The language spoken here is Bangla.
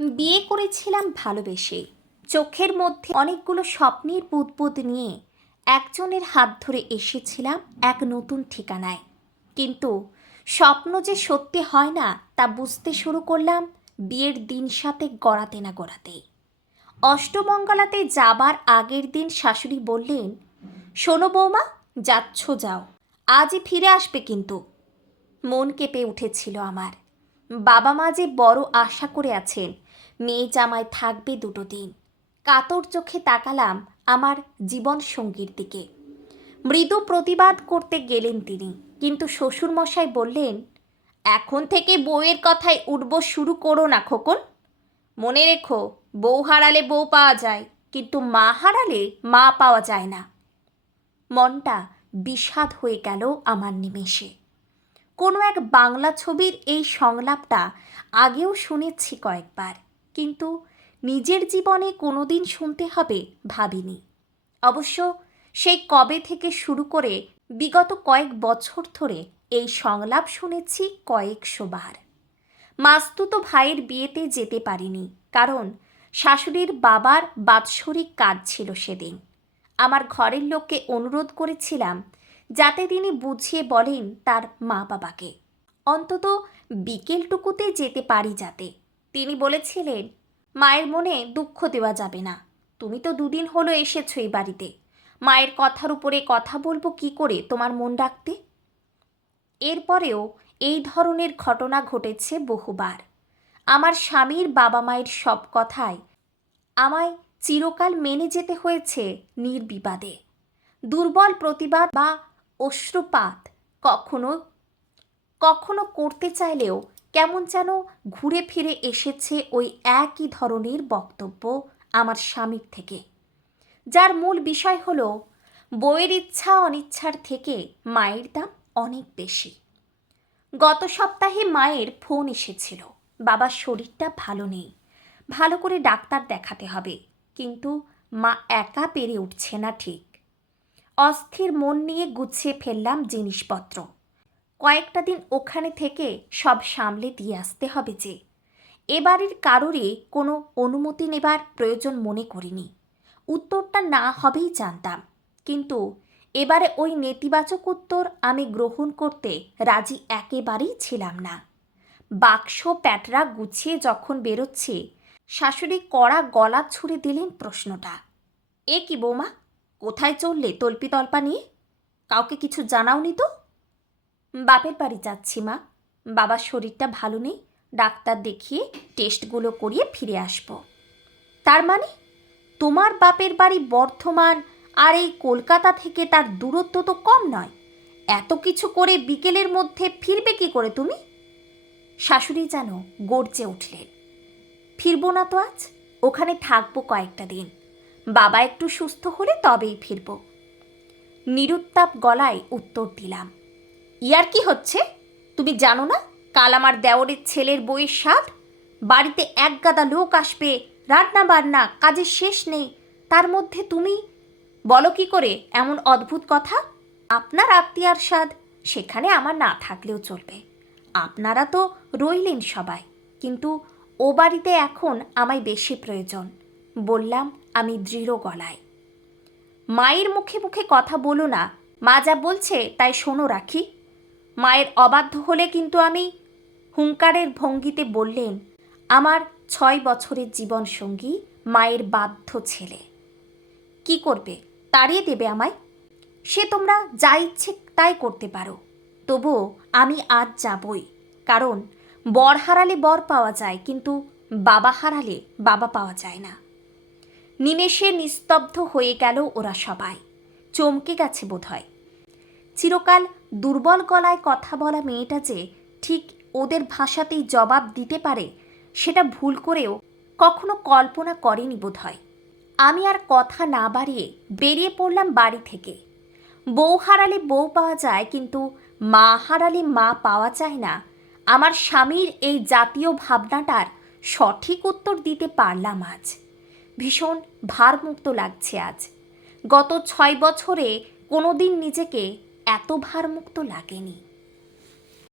বিয়ে করেছিলাম ভালোবেসে। চোখের মধ্যে অনেকগুলো স্বপ্নের বুদবুদ নিয়ে একজনের হাত ধরে এসেছিলাম এক নতুন ঠিকানায়। কিন্তু স্বপ্ন যে সত্যি হয় না, তা বুঝতে শুরু করলাম বিয়ের দিন সাথে গড়াতে না গড়াতে। অষ্টমঙ্গলাতে যাবার আগের দিন শাশুড়ি বললেন, শোনো বৌমা, যাচ্ছ, যাও। আজই ফিরে আসবে কিন্তু। মন কেঁপে উঠেছিল আমার। বাবা মা যে বড় আশা করে আছেন মেয়ে জামায় থাকবে দুটো দিন। কাতর চোখে তাকালাম আমার জীবন সঙ্গীর দিকে। মৃদু প্রতিবাদ করতে গেলেন তিনি, কিন্তু শ্বশুরমশাই বললেন, এখন থেকে বউয়ের কথায় উঠব শুরু করো না খোকন। মনে রেখো, বউ হারালে বউ পাওয়া যায়, কিন্তু মা হারালে মা পাওয়া যায় না। মনটা বিষাদ হয়ে গেল আমার নিমেষে। কোনো এক বাংলা ছবির এই সংলাপটা আগেও শুনেছি কয়েকবার। কিন্তু নিজের জীবনে কোনোদিন শুনতে হবে ভাবিনি। অবশ্য সেই কবে থেকে শুরু করে বিগত কয়েক বছর ধরে এই সংলাপ শুনেছি কয়েকশো বার। মাস্তুতো ভাইয়ের বিয়েতে যেতে পারিনি, কারণ শাশুড়ির বাবার বাৎসরিক কাজ ছিল সেদিন। আমার ঘরের লোককে অনুরোধ করেছিলাম যাতে তিনি বুঝিয়ে বলেন তার মা বাবাকে অন্তত বিকেলটুকুতে যেতে পারি যাতে। তিনি বলেছিলেন, মায়ের মনে দুঃখ দেওয়া যাবে না। তুমি তো দুদিন হলো এসেছ এই বাড়িতে। মায়ের কথার উপরে কথা বলব কি করে তোমার মন রাখতে? এরপরেও এই ধরনের ঘটনা ঘটেছে বহুবার। আমার স্বামীর বাবা মায়ের সব কথায় আমায় চিরকাল মেনে যেতে হয়েছে নির্বিবাদে। দুর্বল প্রতিবাদ বা অশ্রুপাত কখনো কখনো করতে চাইলেও কেমন যেন ঘুরে ফিরে এসেছে ওই একই ধরনের বক্তব্য আমার স্বামীর থেকে। যার মূল বিষয় হলো, বইয়ের ইচ্ছা অনিচ্ছার থেকে মায়ের দাম অনেক বেশি। গত সপ্তাহে মায়ের ফোন এসেছিল, বাবার শরীরটা ভালো নেই, ভালো করে ডাক্তার দেখাতে হবে, কিন্তু মা একা পেরে উঠছে না ঠিক। অস্থির মন নিয়ে গুছিয়ে ফেললাম জিনিসপত্র। কয়েকটা দিন ওখানে থেকে সব সামলে দিয়ে আসতে হবে যে। এবারের কারোরই কোনো অনুমতি নেবার প্রয়োজন মনে করিনি। উত্তরটা না হবেই জানতাম। কিন্তু এবারে ওই নেতিবাচক উত্তর আমি গ্রহণ করতে রাজি একেবারেই ছিলাম না। বাক্স প্যাটরা গুছিয়ে যখন বেরোচ্ছে, শাশুড়ি কড়া গলা ছুড়ে দিলেন প্রশ্নটা। এ কি বৌমা, কোথায় চললে তল্পি তল্পা নিয়ে? কাউকে কিছু জানাওনি তো? বাপের বাড়ি যাচ্ছি, মা। বাবার শরীরটা ভালো নেই, ডাক্তার দেখিয়ে টেস্টগুলো করিয়ে ফিরে আসব। তার মানে? তোমার বাপের বাড়ি বর্ধমান আর এই কলকাতা থেকে তার দূরত্ব তো কম নয়। এত কিছু করে বিকেলের মধ্যে ফিরবে কি করে তুমি? শাশুড়ি যেন গর্জে উঠলেন। ফিরবো না তো আজ? ওখানে থাকব কয়েকটা দিন। বাবা একটু সুস্থ হলে তবেই ফিরব। নিরুত্তাপ গলায় উত্তর দিলাম। ইয়ার কি হচ্ছে? তুমি জানো না? কাল আমার দেওরের ছেলের বইয়ের স্বাদ? বাড়িতে এক গাদা লোক আসবে রান্না বান্না কাজের শেষ নেই, তার মধ্যে তুমি? বলো কি করে, এমন অদ্ভুত কথা? আপনার আত্মীয়ার স্বাদ, সেখানে আমার না থাকলেও চলবে। আপনারা তো রইলেন সবাই, কিন্তু ও বাড়িতে এখন আমায় বেশি প্রয়োজন, বললাম আমি দৃঢ় গলায়। মায়ের মুখে মুখে কথা বলো না, মা যা বলছে তাই শোনো রাখি। মায়ের অবাধ্য হলে কিন্তু আমি হুঙ্কারের ভঙ্গিতে বললেন, আমার ছয় বছরের জীবন সঙ্গী মায়ের বাধ্য ছেলে। কি করবে? তাড়িয়ে দেবে আমায়? সে তোমরা যা ইচ্ছে তাই করতে পারো। তবুও আমি আজ যাবই। কারণ বর হারালে বর পাওয়া যায়, কিন্তু বাবা হারালে বাবা পাওয়া যায় না। নিমেষে নিস্তব্ধ হয়ে গেল ওরা সবাই। চমকে গেছে বোধহয়। চিরকাল দুর্বল গলায় কথা বলা মেয়েটা যে ঠিক ওদের ভাষাতেই জবাব দিতে পারে, সেটা ভুল করেও কখনো কল্পনা করেনি বোধহয়। আমি আর কথা না বাড়িয়ে বেরিয়ে পড়লাম বাড়ি থেকে। বউ হারালে বউ পাওয়া যায়, কিন্তু মা হারালে মা পাওয়া যায় না। আমার স্বামীর এই জাতীয় ভাবনাটার সঠিক উত্তর দিতে পারলাম আজ। ভীষণ ভারমুক্ত লাগছে আজ। গত ছয় বছরে কোনোদিন নিজেকে এত ভারমুক্ত লাগেনি।